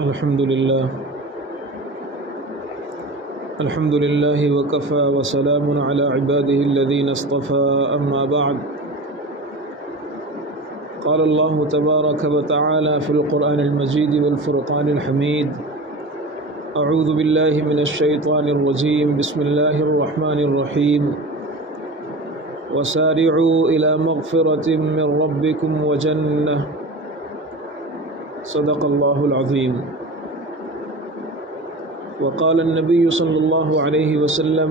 الحمد لله وكفى وسلام على عباده الذين اصطفى أما بعد قال الله تبارك وتعالى في القرآن المجيد والفرقان الحميد أعوذ بالله من الشيطان الرجيم بسم الله الرحمن الرحيم وسارعوا إلى مغفرة من ربكم وجنة صدق الله العظيم وقال النبي صلى الله عليه وسلم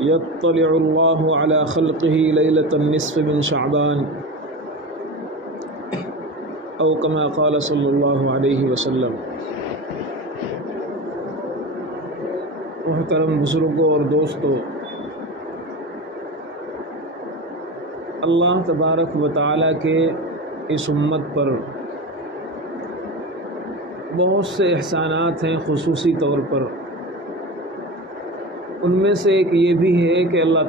يطلع الله على خلقه ليلة النصف من شعبان أو كما قال صلی اللہ علیہ وسلم۔ محترم بزرگوں اور دوستوں، اللہ تبارک و تعالیٰ کے اس امت پر بہت سے احسانات ہیں، خصوصی طور پر ان میں سے ایک یہ بھی ہے کہ اللہ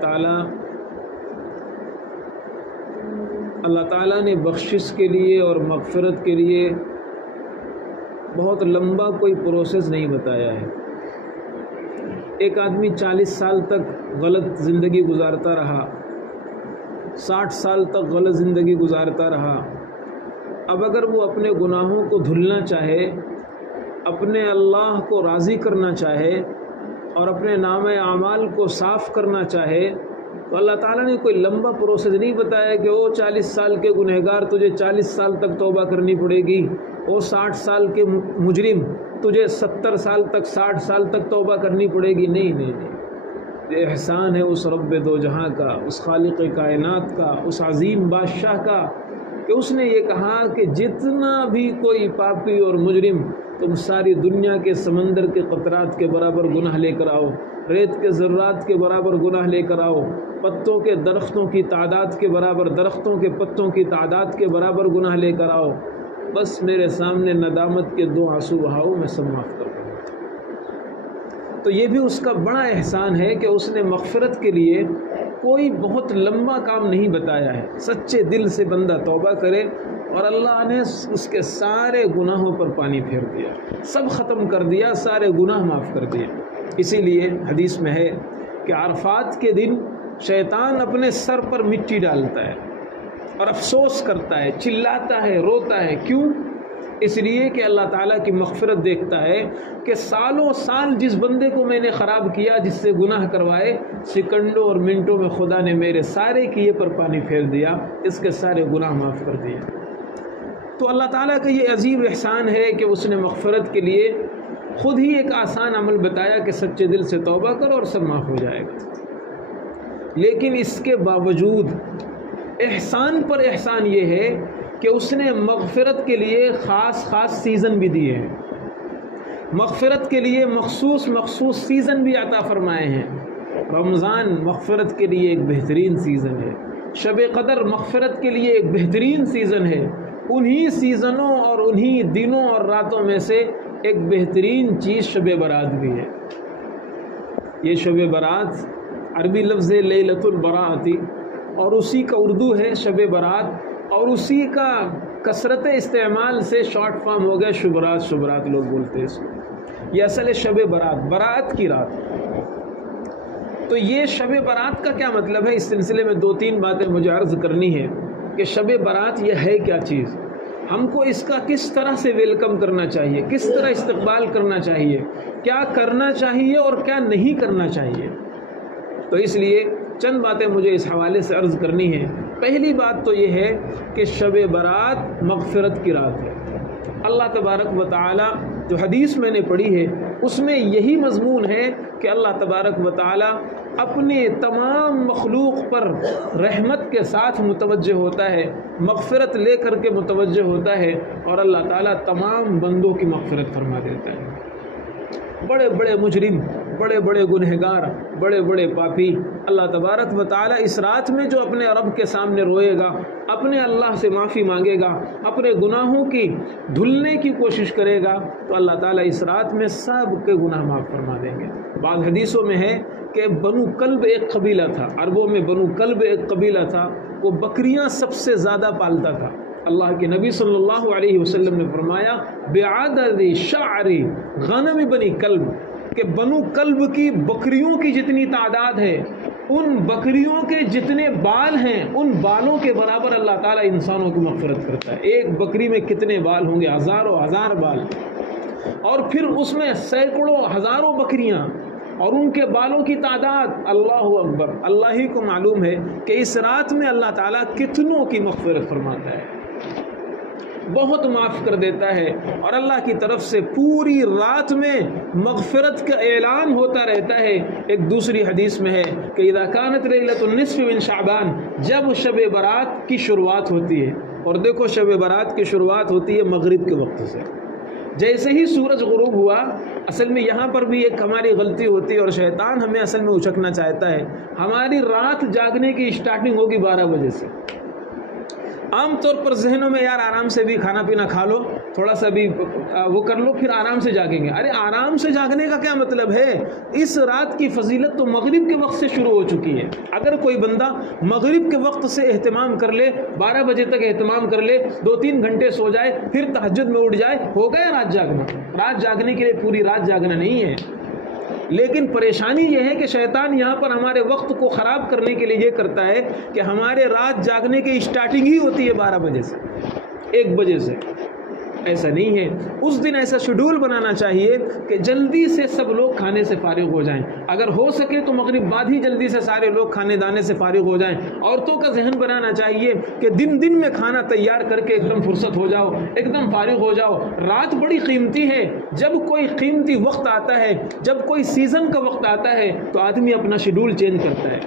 تعالیٰ نے بخشش کے لیے اور مغفرت کے لیے بہت لمبا کوئی پروسیس نہیں بتایا ہے۔ ایک آدمی 40 سال تک غلط زندگی گزارتا رہا، 60 سال تک غلط زندگی گزارتا رہا، اب اگر وہ اپنے گناہوں کو دھلنا چاہے، اپنے اللہ کو راضی کرنا چاہے اور اپنے نامہ اعمال کو صاف کرنا چاہے تو اللہ تعالیٰ نے کوئی لمبا پروسیس نہیں بتایا کہ وہ 40 سال کے گنہگار تجھے 40 سال تک توبہ کرنی پڑے گی، وہ 60 سال کے مجرم تجھے 70 سال تک 60 سال تک توبہ کرنی پڑے گی۔ نہیں، یہ احسان ہے اس رب دو جہاں کا، اس خالق کائنات کا، اس عظیم بادشاہ کا کہ اس نے یہ کہا کہ جتنا بھی کوئی پاپی اور مجرم تم ساری دنیا کے سمندر کے قطرات کے برابر گناہ لے کر آؤ، ریت کے ذرات کے برابر گناہ لے کر آؤ، پتوں کے درختوں کی تعداد کے برابر، درختوں کے پتوں کی تعداد کے برابر گناہ لے کر آؤ، بس میرے سامنے ندامت کے 2 آنسو بہاؤ، میں سب معاف کر دوں۔ تو یہ بھی اس کا بڑا احسان ہے کہ اس نے مغفرت کے لیے کوئی بہت لمبا کام نہیں بتایا ہے۔ سچے دل سے بندہ توبہ کرے اور اللہ نے اس کے سارے گناہوں پر پانی پھیر دیا، سب ختم کر دیا، سارے گناہ معاف کر دیے۔ اسی لیے حدیث میں ہے کہ عرفات کے دن شیطان اپنے سر پر مٹی ڈالتا ہے اور افسوس کرتا ہے، چلاتا ہے، روتا ہے۔ کیوں؟ اس لیے کہ اللہ تعالیٰ کی مغفرت دیکھتا ہے کہ سالوں سال جس بندے کو میں نے خراب کیا، جس سے گناہ کروائے، سیکنڈوں اور منٹوں میں خدا نے میرے سارے کیے پر پانی پھیر دیا، اس کے سارے گناہ معاف کر دیے۔ تو اللہ تعالیٰ کا یہ عظیم احسان ہے کہ اس نے مغفرت کے لیے خود ہی ایک آسان عمل بتایا کہ سچے دل سے توبہ کرو اور سب معاف ہو جائے گا۔ لیکن اس کے باوجود احسان پر احسان یہ ہے کہ اس نے مغفرت کے لیے خاص سیزن بھی دیے ہیں، مغفرت کے لیے مخصوص سیزن بھی عطا فرمائے ہیں۔ رمضان مغفرت کے لیے ایک بہترین سیزن ہے، شب قدر مغفرت کے لیے ایک بہترین سیزن ہے۔ انہی سیزنوں اور انہی دنوں اور راتوں میں سے ایک بہترین چیز شب برات بھی ہے۔ یہ شب برات عربی لفظ ہے لیلۃ البراۃ، اور اسی کا اردو ہے شب برات، اور اسی کا کثرت استعمال سے شارٹ فارم ہو گیا شبرات لوگ بولتے ہیں اس کو۔ یہ اصل ہے شب برات کی رات۔ تو یہ شب برات کا کیا مطلب ہے؟ اس سلسلے میں 2-3 باتیں مجھے عرض کرنی ہے کہ شب برات یہ ہے کیا چیز، ہم کو اس کا کس طرح سے ویلکم کرنا چاہیے، کس طرح استقبال کرنا چاہیے، کیا کرنا چاہیے اور کیا نہیں کرنا چاہیے۔ تو اس لیے چند باتیں مجھے اس حوالے سے عرض کرنی ہے۔ پہلی بات تو یہ ہے کہ شب برات مغفرت کی رات ہے۔ اللہ تبارک و تعالی جو حدیث میں نے پڑھی ہے اس میں یہی مضمون ہے کہ اللہ تبارک و تعالی اپنے تمام مخلوق پر رحمت کے ساتھ متوجہ ہوتا ہے، مغفرت لے کر کے متوجہ ہوتا ہے، اور اللہ تعالیٰ تمام بندوں کی مغفرت فرما دیتا ہے۔ بڑے بڑے مجرم، بڑے بڑے گنہگار، بڑے بڑے پاپی، اللہ تبارک و تعالیٰ اس رات میں جو اپنے رب کے سامنے روئے گا، اپنے اللہ سے معافی مانگے گا، اپنے گناہوں کی دھلنے کی کوشش کرے گا، تو اللہ تعالیٰ اس رات میں سب کے گناہ معاف فرما دیں گے۔ بعض حدیثوں میں ہے کہ بنو کلب ایک قبیلہ تھا، عربوں میں بنو کلب ایک قبیلہ تھا، وہ بکریاں سب سے زیادہ پالتا تھا، اللہ کے نبی صلی اللہ علیہ وسلم نے فرمایا بعدد شعر غنم بنی کلب، کہ بنو کلب کی بکریوں کی جتنی تعداد ہے، ان بکریوں کے جتنے بال ہیں ان بالوں کے برابر اللہ تعالیٰ انسانوں کی مغفرت کرتا ہے۔ ایک بکری میں کتنے بال ہوں گے؟ ہزاروں ہزار بال، اور پھر اس میں سینکڑوں ہزاروں بکریاں اور ان کے بالوں کی تعداد، اللہ اکبر، اللہ ہی کو معلوم ہے کہ اس رات میں اللہ تعالیٰ کتنوں کی مغفرت فرماتا ہے، بہت معاف کر دیتا ہے۔ اور اللہ کی طرف سے پوری رات میں مغفرت کا اعلان ہوتا رہتا ہے۔ ایک دوسری حدیث میں ہے کہ اذا كانت لیلۃ النصف من شعبان، جب شب برات کی شروعات ہوتی ہے، اور دیکھو شب برات کی شروعات ہوتی ہے مغرب کے وقت سے، جیسے ہی سورج غروب ہوا، اصل میں یہاں پر بھی ایک ہماری غلطی ہوتی ہے اور شیطان ہمیں اصل میں اچکنا چاہتا ہے۔ ہماری رات جاگنے کی اسٹارٹنگ ہوگی 12 بجے سے۔ عام طور پر ذہنوں میں یار آرام سے بھی کھانا پینا کھا لو، تھوڑا سا بھی وہ کر لو، پھر آرام سے جاگیں گے۔ ارے آرام سے جاگنے کا کیا مطلب ہے؟ اس رات کی فضیلت تو مغرب کے وقت سے شروع ہو چکی ہے۔ اگر کوئی بندہ مغرب کے وقت سے اہتمام کر لے، 12 بجے تک اہتمام کر لے، 2-3 گھنٹے سو جائے، پھر تہجد میں اٹھ جائے، ہو گیا رات جاگنا۔ رات جاگنے کے لیے پوری رات جاگنا نہیں ہے، لیکن پریشانی یہ ہے کہ شیطان یہاں پر ہمارے وقت کو خراب کرنے کے لیے یہ کرتا ہے کہ ہمارے رات جاگنے کی اسٹارٹنگ ہی ہوتی ہے 12 بجے سے، 1 بجے سے۔ ایسا نہیں ہے، اس دن ایسا شیڈول بنانا چاہیے کہ جلدی سے سب لوگ کھانے سے فارغ ہو جائیں، اگر ہو سکے تو مغرب بعد ہی جلدی سے سارے لوگ کھانے دانے سے فارغ ہو جائیں۔ عورتوں کا ذہن بنانا چاہیے کہ دن میں کھانا تیار کر کے ایک دم فرصت ہو جاؤ، ایک دم فارغ ہو جاؤ۔ رات بڑی قیمتی ہے، جب کوئی قیمتی وقت آتا ہے، جب کوئی سیزن کا وقت آتا ہے تو آدمی اپنا شیڈول چینج کرتا ہے۔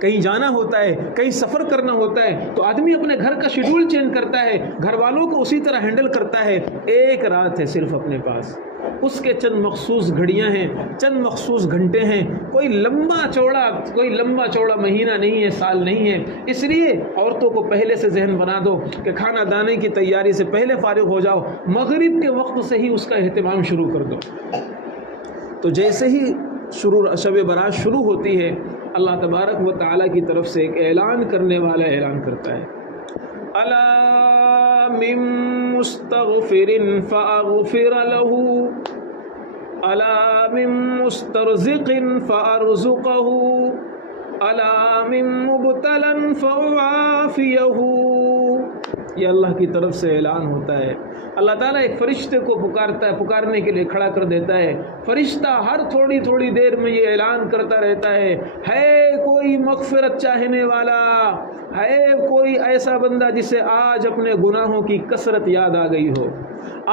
کہیں جانا ہوتا ہے، کہیں سفر کرنا ہوتا ہے تو آدمی اپنے گھر کا شیڈول چینج کرتا ہے، گھر والوں کو اسی طرح ہینڈل کرتا ہے۔ ایک رات ہے صرف اپنے پاس، اس کے چند مخصوص گھڑیاں ہیں، چند مخصوص گھنٹے ہیں، کوئی لمبا چوڑا مہینہ نہیں ہے، سال نہیں ہے۔ اس لیے عورتوں کو پہلے سے ذہن بنا دو کہ کھانا دانے کی تیاری سے پہلے فارغ ہو جاؤ، مغرب کے وقت سے ہی اس کا اہتمام شروع کر دو۔ تو جیسے ہی شب برات شروع ہوتی ہے، اللہ تبارک و تعالیٰ کی طرف سے ایک اعلان کرنے والا اعلان کرتا ہے، الا من مستغفر فاغفر له، الا من مسترزق فارزقه، الا من مبتلا فاعافيه۔ یہ اللہ کی طرف سے اعلان ہوتا ہے۔ اللہ تعالیٰ ایک فرشتے کو پکارتا ہے، پکارنے کے لیے کھڑا کر دیتا ہے۔ فرشتہ ہر تھوڑی دیر میں یہ اعلان کرتا رہتا ہے کوئی مغفرت چاہنے والا، ہے کوئی ایسا بندہ جسے آج اپنے گناہوں کی کثرت یاد آ گئی ہو،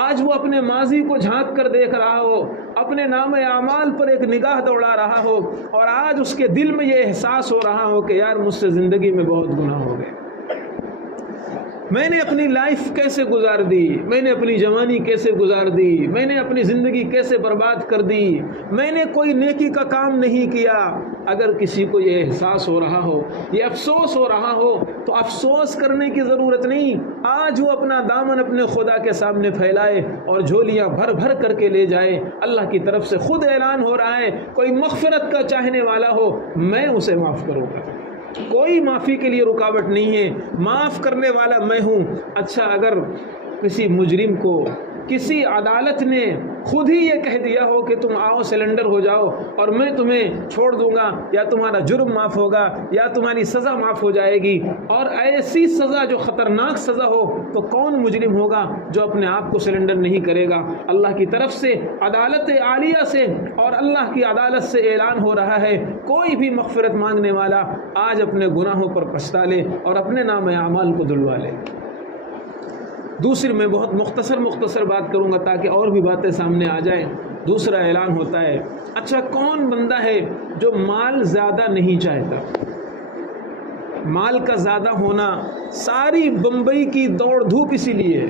آج وہ اپنے ماضی کو جھانک کر دیکھ رہا ہو، اپنے نام اعمال پر ایک نگاہ دوڑا رہا ہو، اور آج اس کے دل میں یہ احساس ہو رہا ہو کہ یار مجھ سے زندگی میں بہت گناہ ہو گئے، میں نے اپنی لائف کیسے گزار دی، میں نے اپنی جوانی کیسے گزار دی، میں نے اپنی زندگی کیسے برباد کر دی، میں نے کوئی نیکی کا کام نہیں کیا۔ اگر کسی کو یہ احساس ہو رہا ہو، یہ افسوس ہو رہا ہو، تو افسوس کرنے کی ضرورت نہیں، آج وہ اپنا دامن اپنے خدا کے سامنے پھیلائے اور جھولیاں بھر بھر کر کے لے جائے۔ اللہ کی طرف سے خود اعلان ہو رہا ہے، کوئی مغفرت کا چاہنے والا ہو میں اسے معاف کروں گا، کوئی معافی کے لیے رکاوٹ نہیں ہے، معاف کرنے والا میں ہوں۔ اچھا، اگر کسی مجرم کو کسی عدالت نے خود ہی یہ کہہ دیا ہو کہ تم آؤ سلنڈر ہو جاؤ اور میں تمہیں چھوڑ دوں گا، یا تمہارا جرم معاف ہوگا، یا تمہاری سزا معاف ہو جائے گی، اور ایسی سزا جو خطرناک سزا ہو، تو کون مجرم ہوگا جو اپنے آپ کو سلنڈر نہیں کرے گا؟ اللہ کی طرف سے عدالت عالیہ سے اور اللہ کی عدالت سے اعلان ہو رہا ہے، کوئی بھی مغفرت مانگنے والا آج اپنے گناہوں پر پچھتا لے اور اپنے نام اعمال کو دھلوا لے۔ دوسری میں بہت مختصر بات کروں گا تاکہ اور بھی باتیں سامنے آ جائیں۔ دوسرا اعلان ہوتا ہے، اچھا کون بندہ ہے جو مال زیادہ نہیں چاہتا؟ مال کا زیادہ ہونا، ساری بمبئی کی دوڑ دھوپ اسی لیے ہے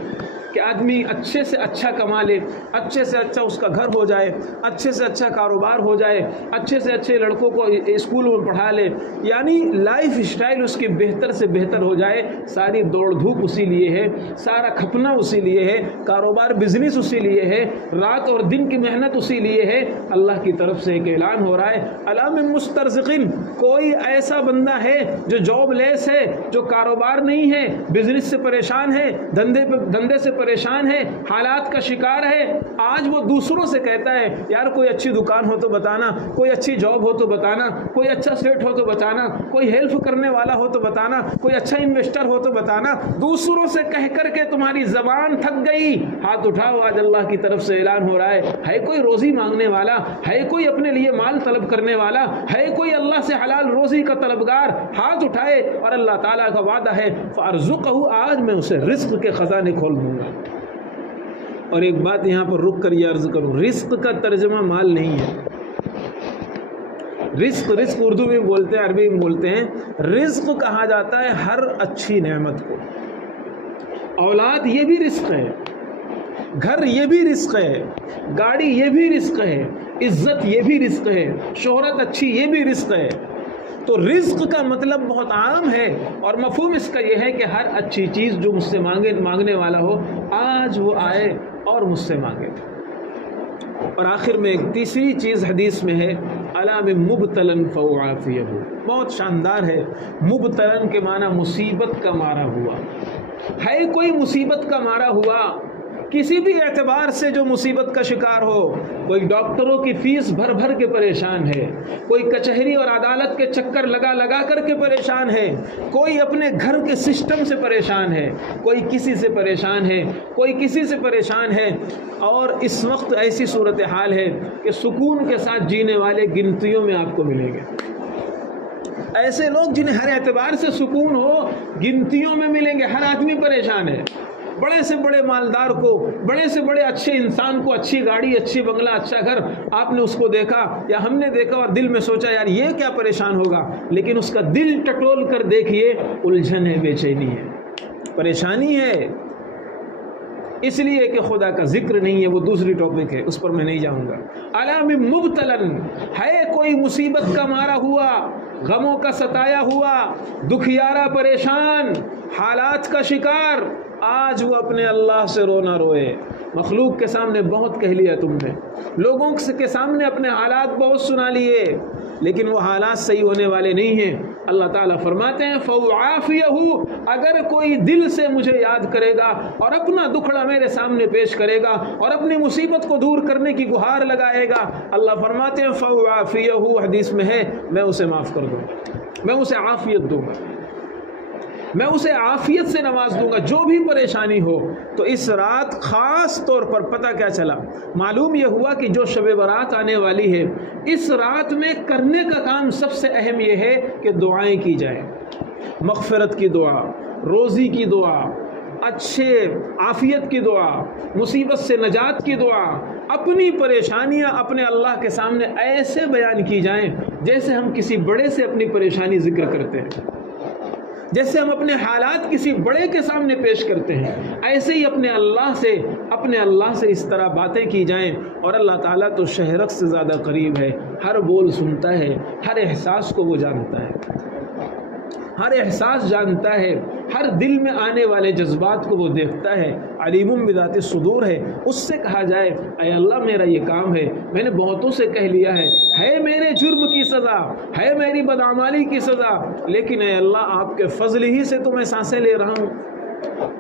کہ آدمی اچھے سے اچھا کما لے، اچھے سے اچھا اس کا گھر ہو جائے، اچھے سے اچھا کاروبار ہو جائے، اچھے سے اچھے لڑکوں کو اسکول میں پڑھا لے، یعنی لائف اسٹائل اس کی بہتر سے بہتر ہو جائے. ساری دوڑ دھوپ اسی لیے ہے، سارا کھپنا اسی لیے ہے، کاروبار بزنس اسی لیے ہے، رات اور دن کی محنت اسی لیے ہے. اللہ کی طرف سے ایک اعلان ہو رہا ہے، الا من مسترزقین، کوئی ایسا بندہ ہے جو جاب لیس ہے، جو کاروبار نہیں ہے، بزنس سے پریشان ہے، دھندے سے پریشان ہے، حالات کا شکار ہے. آج وہ دوسروں سے کہتا ہے یار کوئی اچھی دکان ہو تو بتانا، کوئی اچھی جاب ہو تو بتانا، کوئی اچھا سیٹ ہو تو بتانا، کوئی ہیلپ کرنے والا ہو تو بتانا، کوئی اچھا انویسٹر ہو تو بتانا. دوسروں سے کہہ کر کے تمہاری زبان تھک گئی. ہاتھ اٹھاؤ، آج اللہ کی طرف سے اعلان ہو رہا ہے کوئی روزی مانگنے والا، ہے کوئی اپنے لیے مال طلب کرنے والا، ہے کوئی اللہ سے حلال روزی کا طلبگار، ہاتھ اٹھائے. اور اللہ تعالیٰ کا وعدہ ہے فارزقہ، آج میں اسے رزق کے خزانے کھول دوں گا. اور ایک بات یہاں پر رک کر یہ عرض کروں، رزق کا ترجمہ مال نہیں ہے. رزق اردو میں بولتے ہیں، عربی میں بولتے ہیں. رزق کہا جاتا ہے ہر اچھی نعمت کو. اولاد یہ بھی رزق ہے، گھر یہ بھی رزق ہے، گاڑی یہ بھی رزق ہے، عزت یہ بھی رزق ہے، شہرت اچھی یہ بھی رزق ہے. تو رزق کا مطلب بہت عام ہے، اور مفہوم اس کا یہ ہے کہ ہر اچھی چیز جو مجھ سے مانگنے والا ہو، آج وہ آئے اور مجھ سے مانگے. اور آخر میں ایک تیسری چیز حدیث میں ہے، الا من مبتلا فعافیہ، بہت شاندار ہے. مبتلا کے معنی مصیبت کا مارا ہوا. ہے کوئی مصیبت کا مارا ہوا، کسی بھی اعتبار سے جو مصیبت کا شکار ہو، کوئی ڈاکٹروں کی فیس بھر بھر کے پریشان ہے، کوئی کچہری اور عدالت کے چکر لگا کر کے پریشان ہے، کوئی اپنے گھر کے سسٹم سے پریشان ہے، کوئی کسی سے پریشان ہے، کوئی کسی سے پریشان ہے. اور اس وقت ایسی صورتحال ہے کہ سکون کے ساتھ جینے والے گنتیوں میں آپ کو ملیں گے. ایسے لوگ جنہیں ہر اعتبار سے سکون ہو، گنتیوں میں ملیں گے. ہر آدمی پریشان ہے. بڑے سے بڑے مالدار کو، بڑے سے بڑے اچھے انسان کو، اچھی گاڑی، اچھی بنگلہ، اچھا گھر، آپ نے اس کو دیکھا یا ہم نے دیکھا اور دل میں سوچا یار یہ کیا پریشان ہوگا، لیکن اس کا دل ٹٹول کر دیکھیے، الجھن ہے، بے چینی ہے، پریشانی ہے. اس لیے کہ خدا کا ذکر نہیں ہے. وہ دوسری ٹاپک ہے، اس پر میں نہیں جاؤں گا. الا من مبتلا، ہے کوئی مصیبت کا مارا ہوا، غموں کا ستایا ہوا، دکھیارا، پریشان، حالات کا شکار، آج وہ اپنے اللہ سے رونا روئے. مخلوق کے سامنے بہت کہہ لیا تم نے، لوگوں کے سامنے اپنے حالات بہت سنا لیے، لیکن وہ حالات صحیح ہونے والے نہیں ہیں. اللہ تعالیٰ فرماتے ہیں فَوْعَافِيَهُ، اگر کوئی دل سے مجھے یاد کرے گا اور اپنا دکھڑا میرے سامنے پیش کرے گا اور اپنی مصیبت کو دور کرنے کی گہار لگائے گا، اللہ فرماتے ہیں فَوْعَافِيَهُ، حدیث میں ہے میں اسے معاف کر دوں گا، میں اسے عافیت دوں گا، میں اسے عافیت سے نواز دوں گا. جو بھی پریشانی ہو. تو اس رات خاص طور پر پتہ کیا چلا، معلوم یہ ہوا کہ جو شب برات آنے والی ہے، اس رات میں کرنے کا کام سب سے اہم یہ ہے کہ دعائیں کی جائیں. مغفرت کی دعا، روزی کی دعا، اچھے عافیت کی دعا، مصیبت سے نجات کی دعا، اپنی پریشانیاں اپنے اللہ کے سامنے ایسے بیان کی جائیں جیسے ہم کسی بڑے سے اپنی پریشانی ذکر کرتے ہیں، جیسے ہم اپنے حالات کسی بڑے کے سامنے پیش کرتے ہیں، ایسے ہی اپنے اللہ سے اس طرح باتیں کی جائیں. اور اللہ تعالیٰ تو شہرت سے زیادہ قریب ہے، ہر بول سنتا ہے، ہر احساس کو وہ جانتا ہے، ہر احساس جانتا ہے، ہر دل میں آنے والے جذبات کو وہ دیکھتا ہے. علیم بذات الصدور ہے. اس سے کہا جائے اے اللہ میرا یہ کام ہے، میں نے بہتوں سے کہہ لیا ہے میرے جرم کی سزا، ہے میری بدعمالی کی سزا، لیکن اے اللہ آپ کے فضل ہی سے تو میں سانسیں لے رہا ہوں،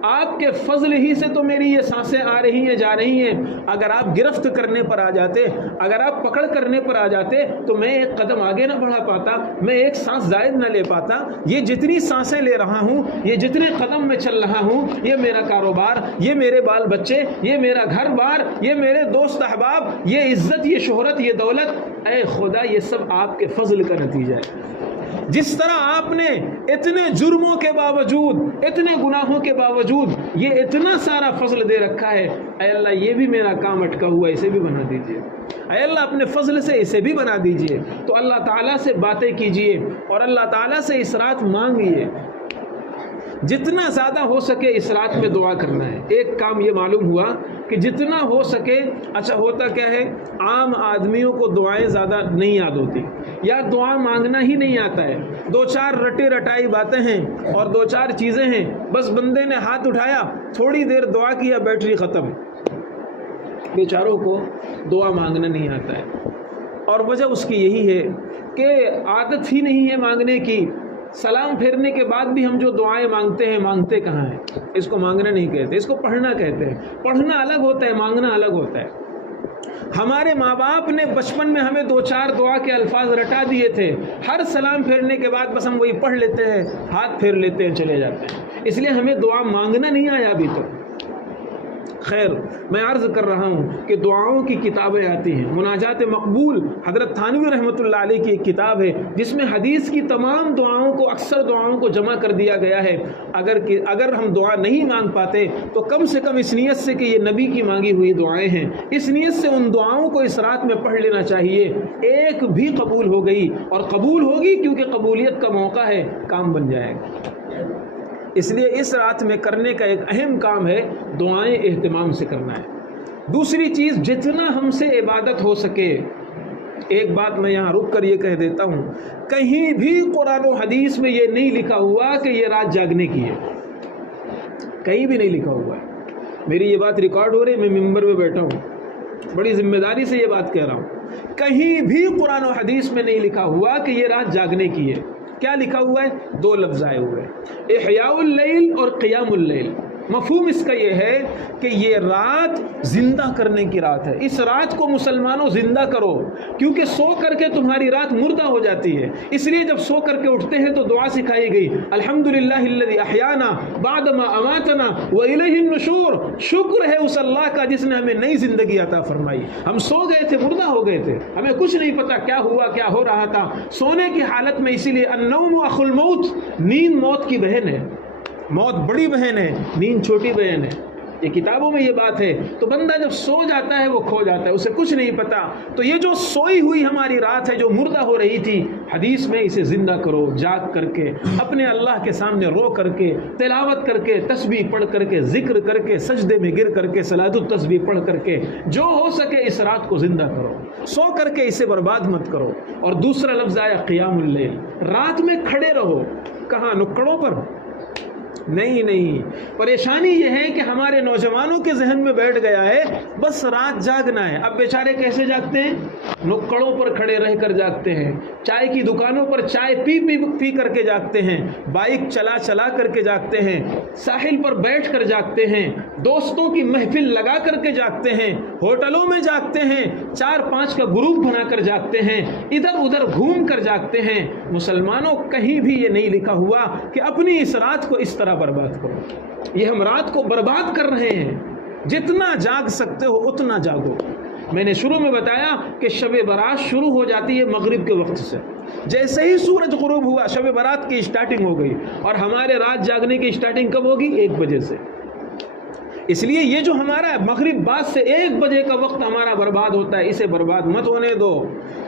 آپ کے فضل ہی سے تو میری یہ سانسیں آ رہی ہیں، جا رہی ہیں. اگر آپ گرفت کرنے پر آ جاتے، اگر آپ پکڑ کرنے پر آ جاتے تو میں ایک قدم آگے نہ بڑھا پاتا، میں ایک سانس زائد نہ لے پاتا. یہ جتنی سانسیں لے رہا ہوں، یہ جتنے قدم میں چل رہا ہوں، یہ میرا کاروبار، یہ میرے بال بچے، یہ میرا گھر بار، یہ میرے دوست احباب، یہ عزت، یہ شہرت، یہ دولت، اے خدا یہ سب آپ کے فضل کا نتیجہ ہے. جس طرح آپ نے اتنے جرموں کے باوجود، اتنے گناہوں کے باوجود یہ اتنا سارا فضل دے رکھا ہے، اے اللہ یہ بھی میرا کام اٹکا ہوا، اسے بھی بنا دیجئے، اے اللہ اپنے فضل سے اسے بھی بنا دیجئے. تو اللہ تعالیٰ سے باتیں کیجئے اور اللہ تعالیٰ سے اس رات مانگیے. جتنا زیادہ ہو سکے اس رات میں دعا کرنا ہے. ایک کام یہ معلوم ہوا کہ جتنا ہو سکے، اچھا ہوتا کیا ہے، عام آدمیوں کو دعائیں زیادہ نہیں یاد ہوتی یا دعا مانگنا ہی نہیں آتا ہے. دو چار رٹی رٹائی باتیں ہیں اور دو چار چیزیں ہیں، بس بندے نے ہاتھ اٹھایا، تھوڑی دیر دعا کیا، بیٹری ختم. بیچاروں کو دعا مانگنا نہیں آتا ہے، اور وجہ اس کی یہی ہے کہ عادت ہی نہیں ہے مانگنے کی. سلام پھیرنے کے بعد بھی ہم جو دعائیں مانگتے ہیں، مانگتے کہاں ہیں؟ اس کو مانگنا نہیں کہتے، اس کو پڑھنا کہتے ہیں. پڑھنا الگ ہوتا ہے، مانگنا الگ ہوتا ہے. ہمارے ماں باپ نے بچپن میں ہمیں دو چار دعا کے الفاظ رٹا دیے تھے، ہر سلام پھیرنے کے بعد بس ہم وہی پڑھ لیتے ہیں، ہاتھ پھیر لیتے ہیں، چلے جاتے ہیں. اس لیے ہمیں دعا مانگنا نہیں آیا ابھی تک. خیر، میں عرض کر رہا ہوں کہ دعاؤں کی کتابیں آتی ہیں. مناجات مقبول حضرت تھانوی رحمۃ اللہ علیہ کی ایک کتاب ہے جس میں حدیث کی تمام دعاؤں کو، اکثر دعاؤں کو جمع کر دیا گیا ہے. اگر ہم دعا نہیں مانگ پاتے تو کم سے کم اس نیت سے کہ یہ نبی کی مانگی ہوئی دعائیں ہیں، اس نیت سے ان دعاؤں کو اس رات میں پڑھ لینا چاہیے. ایک بھی قبول ہو گئی، اور قبول ہوگی کیونکہ قبولیت کا موقع ہے، کام بن جائے گا. اس لیے اس رات میں کرنے کا ایک اہم کام ہے دعائیں اہتمام سے کرنا ہے. دوسری چیز، جتنا ہم سے عبادت ہو سکے. ایک بات میں یہاں رک کر یہ کہہ دیتا ہوں، کہیں بھی قرآن و حدیث میں یہ نہیں لکھا ہوا کہ یہ رات جاگنے کی ہے، کہیں بھی نہیں لکھا ہوا ہے. میری یہ بات ریکارڈ ہو رہی ہے، میں ممبر پہ بیٹھا ہوں، بڑی ذمہ داری سے یہ بات کہہ رہا ہوں. کہیں بھی قرآن و حدیث میں نہیں لکھا ہوا کہ یہ رات جاگنے کی ہے. کیا لکھا ہوا ہے؟ دو لفظ آئے ہوئے ہیں، احیاء اللیل اور قیام اللیل. مفہوم اس کا یہ ہے کہ یہ رات زندہ کرنے کی رات ہے. اس رات کو مسلمانوں زندہ کرو، کیونکہ سو کر کے تمہاری رات مردہ ہو جاتی ہے. اس لیے جب سو کر کے اٹھتے ہیں تو دعا سکھائی گئی، الحمدللہ الذی احیانا بعد ما اماتنا والیہ النشور. شکر ہے اس اللہ کا جس نے ہمیں نئی زندگی عطا فرمائی. ہم سو گئے تھے، مردہ ہو گئے تھے، ہمیں کچھ نہیں پتا کیا ہوا، کیا ہو رہا تھا سونے کی حالت میں. اسی لیے النوم اخو الموت، نیند موت کی بہن ہے. موت بڑی بہن ہے، نیند چھوٹی بہن ہے. یہ کتابوں میں یہ بات ہے. تو بندہ جب سو جاتا ہے وہ کھو جاتا ہے، اسے کچھ نہیں پتا. تو یہ جو سوئی ہوئی ہماری رات ہے، جو مردہ ہو رہی تھی، حدیث میں اسے زندہ کرو، جاگ کر کے، اپنے اللہ کے سامنے رو کر کے، تلاوت کر کے، تسبیح پڑھ کر کے، ذکر کر کے، سجدے میں گر کر کے، صلاۃ التسبیح پڑھ کر کے، جو ہو سکے اس رات کو زندہ کرو. سو کر کے اسے برباد مت کرو. اور دوسرا لفظ آیا قیام اللیل. رات میں کھڑے رہو. کہاں؟ نکڑوں پر؟ نہیں. پریشانی یہ ہے کہ ہمارے نوجوانوں کے ذہن میں بیٹھ گیا ہے بس رات جاگنا ہے. اب بیچارے کیسے جاگتے ہیں؟ نکڑوں پر کھڑے رہ کر جاگتے ہیں، چائے کی دکانوں پر چائے پی کر کے جاگتے ہیں، بائک چلا کر کے جاگتے ہیں، ساحل پر بیٹھ کر جاگتے ہیں، دوستوں کی محفل لگا کر کے جاگتے ہیں، ہوٹلوں میں جاگتے ہیں، 4-5 کا گروپ بنا کر جاگتے ہیں، ادھر ادھر گھوم کر جاگتے ہیں. مسلمانوں، کہیں بھی یہ نہیں لکھا ہوا کہ اپنی اس رات کو اس طرح برباد کرو. یہ ہم رات کو برباد کر رہے ہیں. جتنا جاگ سکتے ہو اتنا جاگو. میں نے شروع میں بتایا کہ شب برات شروع ہو جاتی ہے مغرب کے وقت سے. جیسے ہی سورج غروب ہوا شب برات کی اسٹارٹنگ ہو گئی. اور ہمارے رات جاگنے کی اسٹارٹنگ کب ہوگی؟ 1 بجے سے. اس لیے یہ جو ہمارا مغرب بعد سے 1 بجے کا وقت ہمارا برباد ہوتا ہے، اسے برباد مت ہونے دو.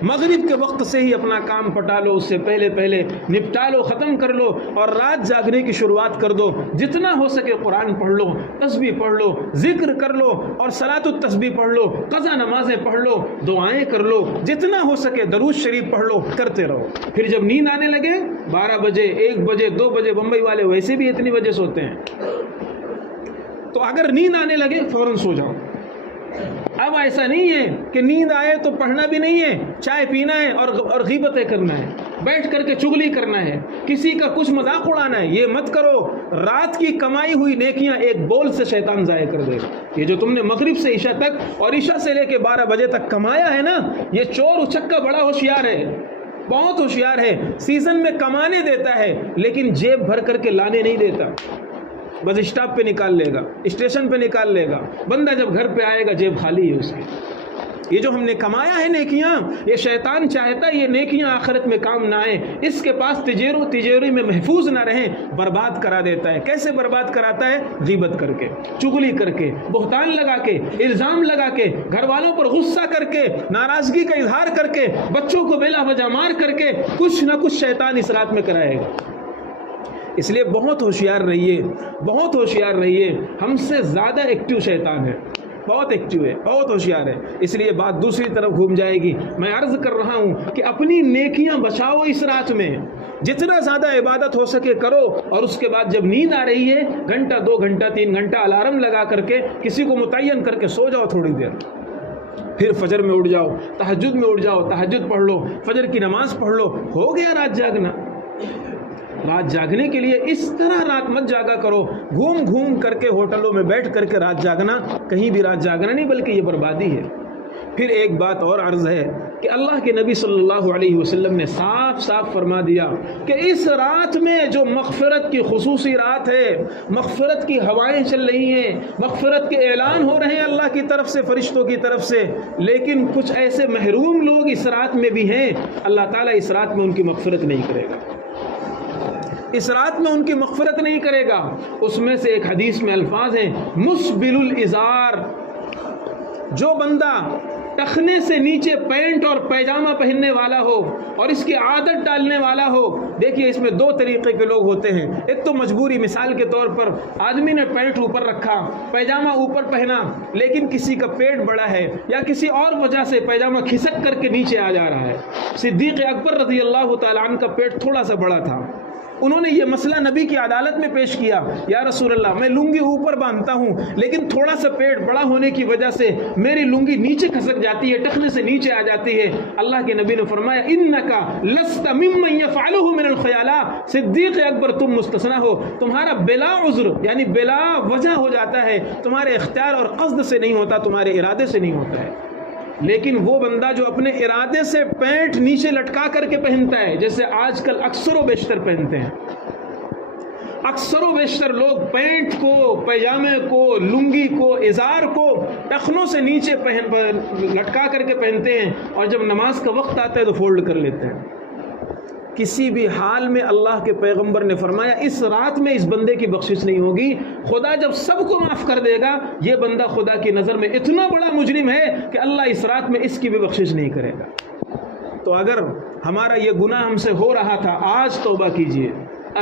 مغرب کے وقت سے ہی اپنا کام پٹا لو، اس سے پہلے نپٹا لو، ختم کر لو، اور رات جاگنے کی شروعات کر دو. جتنا ہو سکے قرآن پڑھ لو، تسبیح پڑھ لو، ذکر کر لو، اور صلاۃ التسبیح پڑھ لو، قضا نمازیں پڑھ لو، دعائیں کر لو، جتنا ہو سکے درود شریف پڑھ لو، کرتے رہو. پھر جب نیند آنے لگے 12 بجے، 1 بجے، 2 بجے، بمبئی والے ویسے بھی اتنی بجے سوتے ہیں، تو اگر نیند آنے لگے فوراً سو جاؤ. اب ایسا نہیں ہے کہ نیند آئے تو پڑھنا بھی نہیں ہے، چائے پینا ہے اور غیبتیں کرنا ہے، بیٹھ کر کے چغلی کرنا ہے، کسی کا کچھ مذاق اڑانا ہے. یہ مت کرو. رات کی کمائی ہوئی نیکیاں ایک بول سے شیطان ضائع کر دے گا. یہ جو تم نے مغرب سے عشاء تک اور عشاء سے لے کے 12 بجے تک کمایا ہے نا، یہ چور اچکا بڑا ہوشیار ہے، بہت ہوشیار ہے. سیزن میں کمانے دیتا ہے لیکن جیب بھر کر کے لانے نہیں دیتا. بس اسٹاپ پہ نکال لے گا، اسٹیشن پہ نکال لے گا. بندہ جب گھر پہ آئے گا جیب خالی ہے اس کی. یہ جو ہم نے کمایا ہے نیکیاں، یہ شیطان چاہتا ہے یہ نیکیاں آخرت میں کام نہ آئیں، اس کے پاس تجوری میں محفوظ نہ رہیں، برباد کرا دیتا ہے. کیسے برباد کراتا ہے؟ غیبت کر کے، چغلی کر کے، بہتان لگا کے، الزام لگا کے، گھر والوں پر غصہ کر کے، ناراضگی کا اظہار کر کے، بچوں کو بلا وجہ مار کر کے، کچھ نہ کچھ شیطان اس رات میں کرائے گا. اس لیے بہت ہوشیار رہیے، بہت ہوشیار رہیے، ہم سے زیادہ ایکٹیو شیطان ہے، بہت ایکٹیو ہے، بہت ہوشیار ہے، اس لیے بات دوسری طرف گھوم جائے گی۔ میں عرض کر رہا ہوں کہ اپنی نیکیاں بچاؤ اس رات میں، جتنا زیادہ عبادت ہو سکے کرو، اور اس کے بعد جب نیند آ رہی ہے گھنٹہ 2 گھنٹہ 3 گھنٹہ الارم لگا کر کے کسی کو متعین کر کے سو جاؤ تھوڑی دیر، پھر فجر میں اٹھ جاؤ، تہجد میں اٹھ جاؤ، تہجد پڑھ لو، فجر کی نماز پڑھ لو، ہو گیا رات جاگنا۔ رات جاگنے کے لیے اس طرح رات مت جاگا کرو، گھوم گھوم کر کے ہوٹلوں میں بیٹھ کر کے رات جاگنا، کہیں بھی رات جاگنا نہیں بلکہ یہ بربادی ہے۔ پھر ایک بات اور عرض ہے کہ اللہ کے نبی صلی اللہ علیہ وسلم نے صاف صاف فرما دیا کہ اس رات میں جو مغفرت کی خصوصی رات ہے، مغفرت کی ہوائیں چل رہی ہیں، مغفرت کے اعلان ہو رہے ہیں اللہ کی طرف سے، فرشتوں کی طرف سے، لیکن کچھ ایسے محروم لوگ اس رات میں بھی ہیں، اللہ تعالیٰ اس رات میں ان کی مغفرت نہیں کرے گا، اس رات میں ان کی مغفرت نہیں کرے گا۔ اس میں سے ایک حدیث میں الفاظ ہیں مسبل الازار، جو بندہ ٹخنے سے نیچے پینٹ اور پیجامہ پہننے والا ہو اور اس کی عادت ڈالنے والا ہو۔ دیکھیے اس میں 2 طریقے کے لوگ ہوتے ہیں، ایک تو مجبوری، مثال کے طور پر آدمی نے پینٹ اوپر رکھا، پیجامہ اوپر پہنا، لیکن کسی کا پیٹ بڑا ہے یا کسی اور وجہ سے پیجامہ کھسک کر کے نیچے آ جا رہا ہے۔ صدیق اکبر رضی اللہ تعالیٰ عنہ کا پیٹ تھوڑا سا بڑا تھا، انہوں نے یہ مسئلہ نبی کی عدالت میں پیش کیا، یا رسول اللہ میں لنگی اوپر باندھتا ہوں لیکن تھوڑا سا پیٹ بڑا ہونے کی وجہ سے میری لنگی نیچے کھسک جاتی ہے، ٹخنے سے نیچے آ جاتی ہے۔ اللہ کے نبی نے فرمایا انکا لست ممن یفعلہ من الخیالہ، صدیق اکبر تم مستثنی ہو، تمہارا بلا عذر یعنی بلا وجہ ہو جاتا ہے، تمہارے اختیار اور قصد سے نہیں ہوتا، تمہارے ارادے سے نہیں ہوتا ہے۔ لیکن وہ بندہ جو اپنے ارادے سے پینٹ نیچے لٹکا کر کے پہنتا ہے، جیسے آج کل اکثر و بیشتر پہنتے ہیں، اکثر و بیشتر لوگ پینٹ کو، پیجامے کو، لنگی کو، ازار کو ٹخنوں سے نیچے لٹکا کر کے پہنتے ہیں، اور جب نماز کا وقت آتا ہے تو فولڈ کر لیتے ہیں۔ کسی بھی حال میں اللہ کے پیغمبر نے فرمایا اس رات میں اس بندے کی بخشش نہیں ہوگی، خدا جب سب کو معاف کر دے گا، یہ بندہ خدا کی نظر میں اتنا بڑا مجرم ہے کہ اللہ اس رات میں اس کی بھی بخشش نہیں کرے گا۔ تو اگر ہمارا یہ گناہ ہم سے ہو رہا تھا، آج توبہ کیجئے،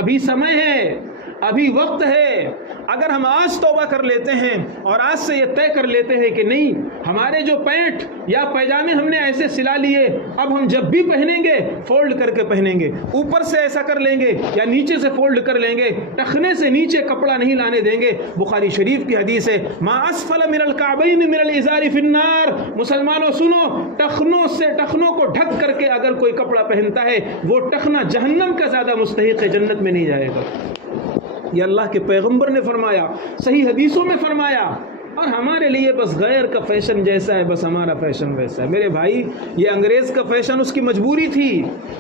ابھی سمے ہے، ابھی وقت ہے۔ اگر ہم آج توبہ کر لیتے ہیں اور آج سے یہ طے کر لیتے ہیں کہ نہیں، ہمارے جو پینٹ یا پیجامے ہم نے ایسے سلا لیے، اب ہم جب بھی پہنیں گے فولڈ کر کے پہنیں گے، اوپر سے ایسا کر لیں گے یا نیچے سے فولڈ کر لیں گے، ٹخنے سے نیچے کپڑا نہیں لانے دیں گے۔ بخاری شریف کی حدیث ہے ما اسفل من الکعبین من الازار فی النار، مسلمانوں سنو، ٹخنوں کو ڈھک کر کے اگر کوئی کپڑا پہنتا ہے وہ ٹخنا جہنم کا زیادہ مستحق ہے، جنت میں نہیں جائے گا۔ یہ اللہ کے پیغمبر نے فرمایا، صحیح حدیثوں میں فرمایا، اور ہمارے لیے بس غیر کا فیشن جیسا ہے بس ہمارا فیشن ویسا ہے۔ میرے بھائی یہ انگریز کا فیشن اس کی مجبوری تھی،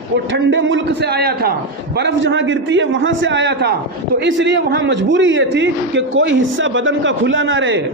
وہ ٹھنڈے ملک سے آیا تھا، برف جہاں گرتی ہے وہاں سے آیا تھا، تو اس لیے وہاں مجبوری یہ تھی کہ کوئی حصہ بدن کا کھلا نہ رہے۔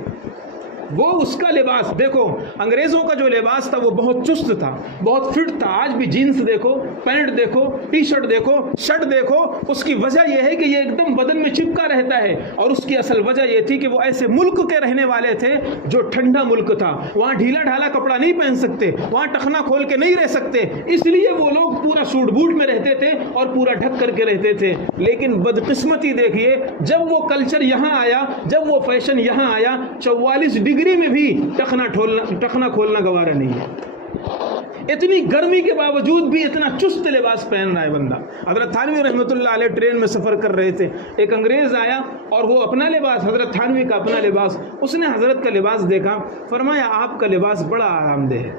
وہ اس کا لباس دیکھو، انگریزوں کا جو لباس تھا وہ بہت چست تھا، بہت فٹ تھا۔ آج بھی جینس دیکھو، پینٹ دیکھو، ٹی شرٹ دیکھو، شرٹ دیکھو، اس کی وجہ یہ ہے کہ یہ ایک دم بدن میں چپکا رہتا ہے، اور اس کی اصل وجہ یہ تھی کہ وہ ایسے ملک کے رہنے والے تھے جو ٹھنڈا ملک تھا، وہاں ڈھیلا ڈھالا کپڑا نہیں پہن سکتے، وہاں ٹخنا کھول کے نہیں رہ سکتے، اس لیے وہ لوگ پورا سوٹ بوٹ میں رہتے تھے اور پورا ڈھک کر کے رہتے تھے۔ لیکن بدقسمتی دیکھیے، جب وہ کلچر یہاں آیا، جب وہ فیشن یہاں آیا، 44 ڈگری میں بھی ٹخنا کھولنا گوارا نہیں ہے۔ اتنی گرمی کے باوجود بھی اتنا چست لباس پہن رہا ہے بندہ۔ حضرت تھانوی رحمۃ اللہ علیہ ٹرین میں سفر کر رہے تھے، ایک انگریز آیا اور وہ اپنا لباس، حضرت تھانوی کا اپنا لباس، اس نے حضرت کا لباس دیکھا، فرمایا آپ کا لباس بڑا آرام دہ ہے۔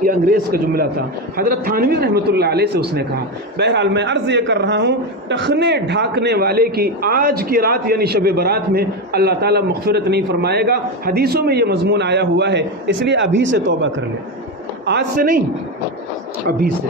یہ انگریز کا جملہ تھا، حضرت تھانوی رحمۃ اللہ علیہ سے اس نے کہا۔ بہرحال میں عرض یہ کر رہا ہوں، ٹخنے ڈھانکنے والے کی آج کی رات یعنی شب برات میں اللہ تعالیٰ مغفرت نہیں فرمائے گا۔ حدیثوں میں یہ مضمون آیا ہوا ہے، اس لیے ابھی سے توبہ کر لیں، آج سے نہیں، ابھی سے۔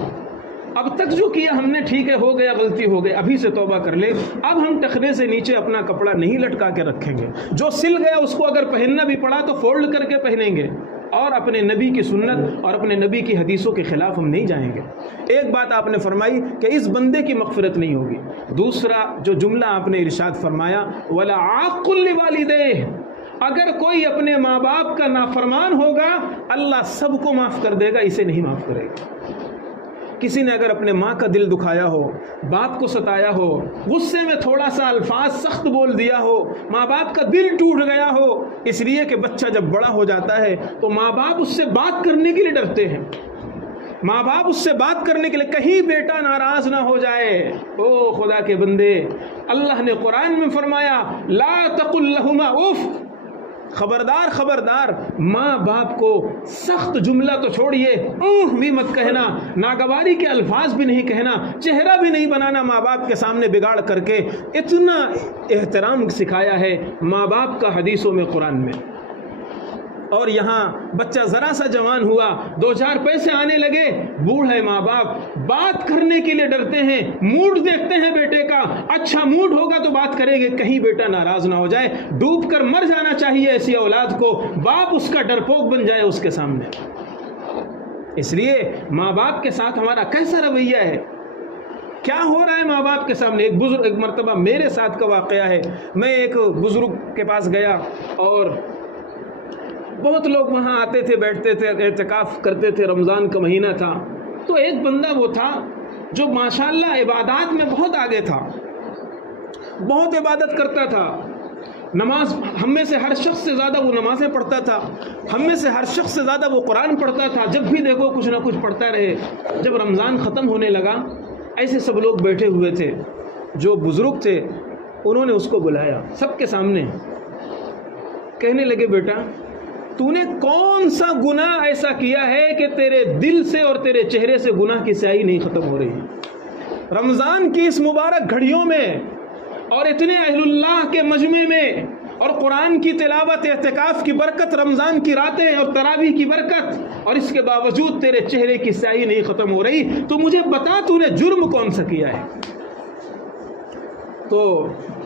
اب تک جو کیا ہم نے ٹھیک ہے، ہو گیا، غلطی ہو گئی، ابھی سے توبہ کر لے۔ اب ہم ٹخنے سے نیچے اپنا کپڑا نہیں لٹکا کے رکھیں گے، جو سل گیا اس کو اگر پہننا بھی پڑا تو فولڈ کر کے پہنیں گے، اور اپنے نبی کی سنت اور اپنے نبی کی حدیثوں کے خلاف ہم نہیں جائیں گے۔ ایک بات آپ نے فرمائی کہ اس بندے کی مغفرت نہیں ہوگی۔ دوسرا جو جملہ آپ نے ارشاد فرمایا وَلَا عَاقٌ لِوَالِدَيْهِ، اگر کوئی اپنے ماں باپ کا نافرمان ہوگا اللہ سب کو معاف کر دے گا، اسے نہیں معاف کرے گا۔ کسی نے اگر اپنے ماں کا دل دکھایا ہو، باپ کو ستایا ہو، غصے میں تھوڑا سا الفاظ سخت بول دیا ہو، ماں باپ کا دل ٹوٹ گیا ہو، اس لیے کہ بچہ جب بڑا ہو جاتا ہے تو ماں باپ اس سے بات کرنے کے لیے ڈرتے ہیں، ماں باپ اس سے بات کرنے کے لیے کہیں بیٹا ناراض نہ ہو جائے۔ او خدا کے بندے، اللہ نے قرآن میں فرمایا لا تقل لہما اف، خبردار خبردار، ماں باپ کو سخت جملہ تو چھوڑیے اوہ بھی مت کہنا، ناگواری کے الفاظ بھی نہیں کہنا، چہرہ بھی نہیں بنانا ماں باپ کے سامنے بگاڑ کر کے۔ اتنا احترام سکھایا ہے ماں باپ کا حدیثوں میں، قرآن میں۔ اور یہاں بچہ ذرا سا جوان ہوا، 2-4 پیسے آنے لگے، بوڑھے ماں باپ بات کرنے کے لیے ڈرتے ہیں، موڈ دیکھتے ہیں بیٹے کا، اچھا موڈ ہوگا تو بات کریں گے، کہیں بیٹا ناراض نہ ہو جائے، ڈوب کر مر جانا چاہیے ایسی اولاد کو، باپ اس کا ڈرپوک بن جائے اس کے سامنے۔ اس لیے ماں باپ کے ساتھ ہمارا کیسا رویہ ہے، کیا ہو رہا ہے ماں باپ کے سامنے۔ ایک مرتبہ میرے ساتھ کا واقعہ ہے، میں ایک بزرگ کے پاس گیا اور بہت لوگ وہاں آتے تھے، بیٹھتے تھے، اعتکاف کرتے تھے، رمضان کا مہینہ تھا، تو ایک بندہ وہ تھا جو ماشاءاللہ عبادات میں بہت آگے تھا، بہت عبادت کرتا تھا، نماز ہم میں سے ہر شخص سے زیادہ وہ نمازیں پڑھتا تھا، ہم میں سے ہر شخص سے زیادہ وہ قرآن پڑھتا تھا، جب بھی دیکھو کچھ نہ کچھ پڑھتا رہے۔ جب رمضان ختم ہونے لگا، ایسے سب لوگ بیٹھے ہوئے تھے، جو بزرگ تھے انہوں نے اس کو بلایا سب کے سامنے، کہنے لگے بیٹا تو نے کون سا گناہ ایسا کیا ہے کہ تیرے دل سے اور تیرے چہرے سے گناہ کی سیاہی نہیں ختم ہو رہی؟ رمضان کی اس مبارک گھڑیوں میں اور اتنے اہل اللہ کے مجمع میں اور قرآن کی تلاوت، اعتکاف کی برکت، رمضان کی راتیں اور تراویح کی برکت، اور اس کے باوجود تیرے چہرے کی سیاہی نہیں ختم ہو رہی، تو مجھے بتا تو نے جرم کون سا کیا ہے؟ تو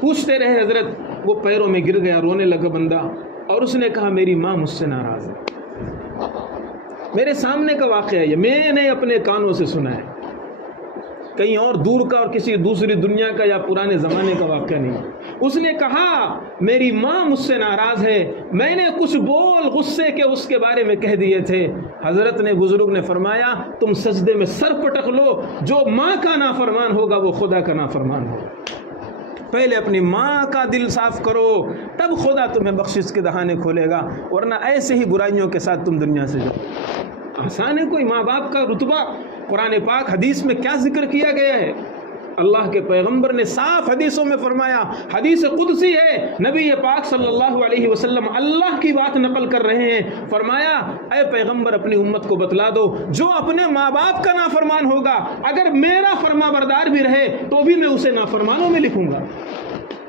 پوچھتے رہے حضرت، وہ پیروں میں گر گیا، رونے لگا بندہ، اور اس نے کہا میری ماں مجھ سے ناراض ہے۔ میرے سامنے کا واقعہ ہے، میں نے اپنے کانوں سے سنا ہے، کہیں اور دور کا اور کسی دوسری دنیا کا یا پرانے زمانے کا واقعہ نہیں۔ اس نے کہا میری ماں مجھ سے ناراض ہے، میں نے کچھ بول غصے کے اس کے بارے میں کہہ دیے تھے۔ حضرت نے، بزرگ نے فرمایا تم سجدے میں سر پٹک لو، جو ماں کا نافرمان ہوگا وہ خدا کا نافرمان ہوگا۔ پہلے اپنی ماں کا دل صاف کرو، تب خدا تمہیں بخشش کے دہانے کھولے گا، ورنہ ایسے ہی برائیوں کے ساتھ تم دنیا سے جاؤ۔ آسان ہے کوئی ماں باپ کا رتبہ؟ قرآن پاک حدیث میں کیا ذکر کیا گیا ہے؟ اللہ کے پیغمبر نے صاف حدیثوں میں فرمایا، حدیث قدسی ہے، نبی پاک صلی اللہ علیہ وسلم اللہ کی بات نقل کر رہے ہیں، فرمایا اے پیغمبر اپنی امت کو بتلا دو، جو اپنے ماں باپ کا نافرمان ہوگا اگر میرا فرما بردار بھی رہے تو بھی میں اسے نافرمانوں میں لکھوں گا،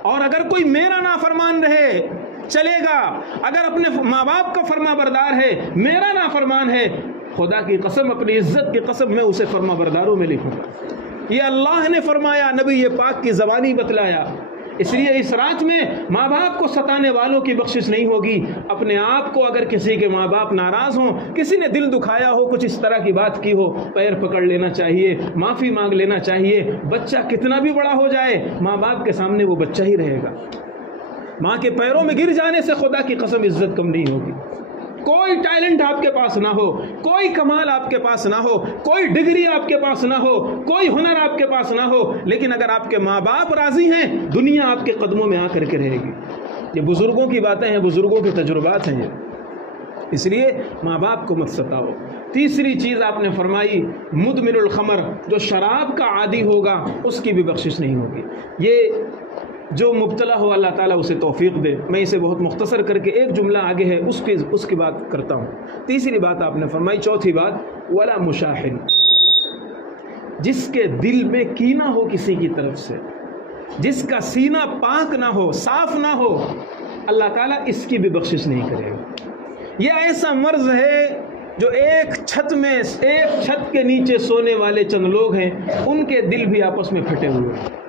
اور اگر کوئی میرا نافرمان رہے چلے گا، اگر اپنے ماں باپ کا فرما بردار ہے، میرا نافرمان ہے، خدا کی قسم، اپنی عزت کی قسم، میں اسے فرما برداروں میں لکھوں گا۔ یہ اللہ نے فرمایا، نبی پاک کی زبانی بتلایا۔ اس لیے اس رات میں ماں باپ کو ستانے والوں کی بخشش نہیں ہوگی۔ اپنے آپ کو اگر کسی کے ماں باپ ناراض ہوں، کسی نے دل دکھایا ہو، کچھ اس طرح کی بات کی ہو، پیر پکڑ لینا چاہیے، معافی مانگ لینا چاہیے۔ بچہ کتنا بھی بڑا ہو جائے، ماں باپ کے سامنے وہ بچہ ہی رہے گا۔ ماں کے پیروں میں گر جانے سے خدا کی قسم عزت کم نہیں ہوگی۔ کوئی ٹیلنٹ آپ کے پاس نہ ہو، کوئی کمال آپ کے پاس نہ ہو، کوئی ڈگری آپ کے پاس نہ ہو، کوئی ہنر آپ کے پاس نہ ہو، لیکن اگر آپ کے ماں باپ راضی ہیں، دنیا آپ کے قدموں میں آ کر کے رہے گی۔ یہ بزرگوں کی باتیں ہیں، بزرگوں کے تجربات ہیں یہ۔ اس لیے ماں باپ کو مت ستاؤ۔ تیسری چیز آپ نے فرمائی، مدمن الخمر، جو شراب کا عادی ہوگا اس کی بھی بخشش نہیں ہوگی۔ یہ جو مبتلا ہو اللہ تعالیٰ اسے توفیق دے۔ میں اسے بہت مختصر کر کے ایک جملہ آگے ہے اس کی بات کرتا ہوں۔ تیسری بات آپ نے فرمائی، چوتھی بات، ولا مشاحن، جس کے دل میں کینہ ہو کسی کی طرف سے، جس کا سینہ پاک نہ ہو، صاف نہ ہو، اللہ تعالیٰ اس کی بھی بخشش نہیں کرے گا۔ یہ ایسا مرض ہے جو ایک چھت کے نیچے سونے والے چند لوگ ہیں، ان کے دل بھی آپس میں پھٹے ہوئے ہیں۔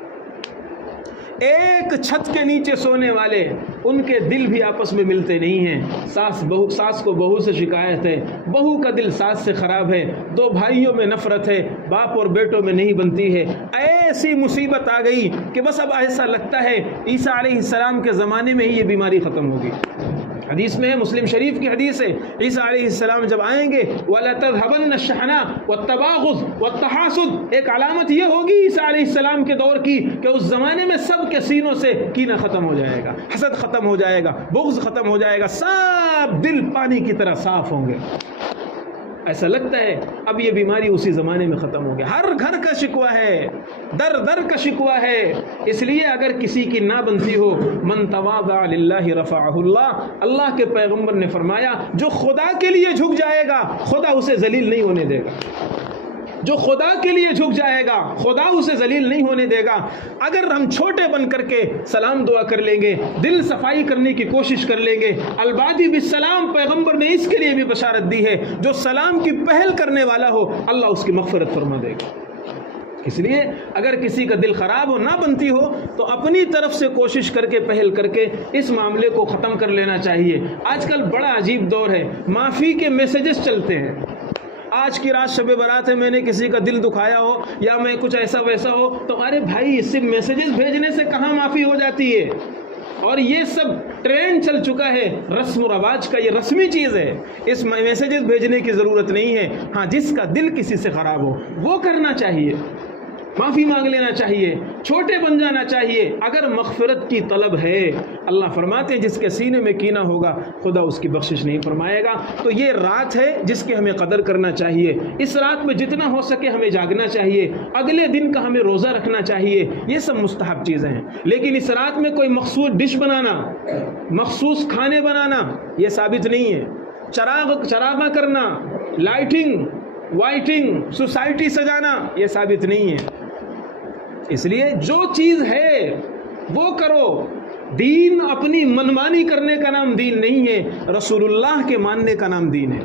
ایک چھت کے نیچے سونے والے، ان کے دل بھی آپس میں ملتے نہیں ہیں۔ ساس کو بہو سے شکایت ہے، بہو کا دل ساس سے خراب ہے، دو بھائیوں میں نفرت ہے، باپ اور بیٹوں میں نہیں بنتی ہے۔ ایسی مصیبت آ گئی کہ بس اب ایسا لگتا ہے عیسیٰ علیہ السلام کے زمانے میں ہی یہ بیماری ختم ہوگی۔ حدیث میں ہے، مسلم شریف کی حدیث ہے، عیسیٰ علیہ السلام جب آئیں گے وَلَتَذْهَبَنَّ الشَّحْنَاءُ وَالتَّبَاغُضُ وَالتَّحَاسُدُ، ایک علامت یہ ہوگی عیسیٰ علیہ السلام کے دور کی کہ اس زمانے میں سب کے سینوں سے کینہ ختم ہو جائے گا، حسد ختم ہو جائے گا، بغض ختم ہو جائے گا، سب دل پانی کی طرح صاف ہوں گے۔ ایسا لگتا ہے اب یہ بیماری اسی زمانے میں ختم ہو گیا، ہر گھر کا شکوہ ہے، در در کا شکوہ ہے۔ اس لیے اگر کسی کی نہ بنتی ہو، من تواضع للہ رفعہ اللہ، اللہ کے پیغمبر نے فرمایا جو خدا کے لیے جھک جائے گا خدا اسے ذلیل نہیں ہونے دے گا، جو خدا کے لیے جھک جائے گا خدا اسے ذلیل نہیں ہونے دے گا۔ اگر ہم چھوٹے بن کر کے سلام دعا کر لیں گے، دل صفائی کرنے کی کوشش کر لیں گے، البادی بالسلام پیغمبر نے اس کے لیے بھی بشارت دی ہے، جو سلام کی پہل کرنے والا ہو اللہ اس کی مغفرت فرما دے گا۔ اس لیے اگر کسی کا دل خراب ہو، نہ بنتی ہو، تو اپنی طرف سے کوشش کر کے پہل کر کے اس معاملے کو ختم کر لینا چاہیے۔ آج کل بڑا عجیب دور ہے، معافی کے میسیجز چلتے ہیں۔ آج کی رات شب برات ہے، میں نے کسی کا دل دکھایا ہو یا میں کچھ ایسا ویسا ہو تو ارے بھائی صرف میسیجز بھیجنے سے کہاں معافی ہو جاتی ہے؟ اور یہ سب ٹرینڈ چل چکا ہے، رسم و رواج کا، یہ رسمی چیز ہے، اس میسیجز بھیجنے کی ضرورت نہیں ہے۔ ہاں جس کا دل کسی سے خراب ہو وہ کرنا چاہیے، معافی مانگ لینا چاہیے، چھوٹے بن جانا چاہیے۔ اگر مغفرت کی طلب ہے، اللہ فرماتے ہیں جس کے سینے میں کینہ ہوگا خدا اس کی بخشش نہیں فرمائے گا۔ تو یہ رات ہے جس کی ہمیں قدر کرنا چاہیے، اس رات میں جتنا ہو سکے ہمیں جاگنا چاہیے، اگلے دن کا ہمیں روزہ رکھنا چاہیے، یہ سب مستحب چیزیں ہیں۔ لیکن اس رات میں کوئی مخصوص ڈش بنانا، مخصوص کھانے بنانا یہ ثابت نہیں ہے۔ چراغاں کرنا، لائٹنگ وائٹنگ، سوسائٹی سجانا یہ ثابت نہیں ہے۔ اس لیے جو چیز ہے وہ کرو۔ دین اپنی منمانی کرنے کا نام دین نہیں ہے، رسول اللہ کے ماننے کا نام دین ہے،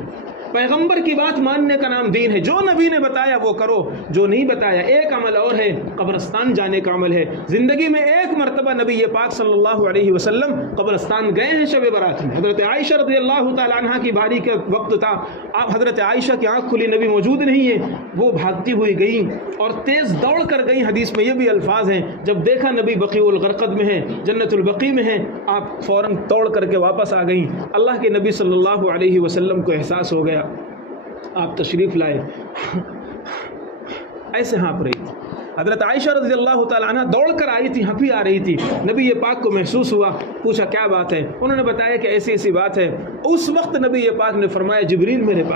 پیغمبر کی بات ماننے کا نام دین ہے۔ جو نبی نے بتایا وہ کرو، جو نہیں بتایا۔ ایک عمل اور ہے، قبرستان جانے کا عمل ہے۔ زندگی میں ایک مرتبہ نبی پاک صلی اللہ علیہ وسلم قبرستان گئے ہیں شب برات میں۔ حضرت عائشہ رضی اللہ تعالی عنہ کی باری کا وقت تھا، آپ حضرت عائشہ کی آنکھ کھلی، نبی موجود نہیں ہے، وہ بھاگتی ہوئی گئیں اور تیز دوڑ کر گئیں۔ حدیث میں یہ بھی الفاظ ہیں، جب دیکھا نبی بقیع الغرقد میں ہیں، جنت البقیع میں ہیں، آپ فوراً دوڑ کر کے واپس آ گئیں۔ اللہ کے نبی صلی اللہ علیہ وسلم کو احساس ہو گیا، آپ تشریف لائے، ایسے ہانپ رہی تھی۔ حضرت عائشہ رضی اللہ تعالیٰ عنہ دوڑ کر آئی تھی، ہنپی آ رہی تھی۔ نبی پاک کو محسوس ہوا، پوچھا کیا بات ہے؟ انہوں نے بتایا کہ ایسی ایسی بات ہے۔ اس وقت نبی پاک نے فرمایا جبریل میرے پاس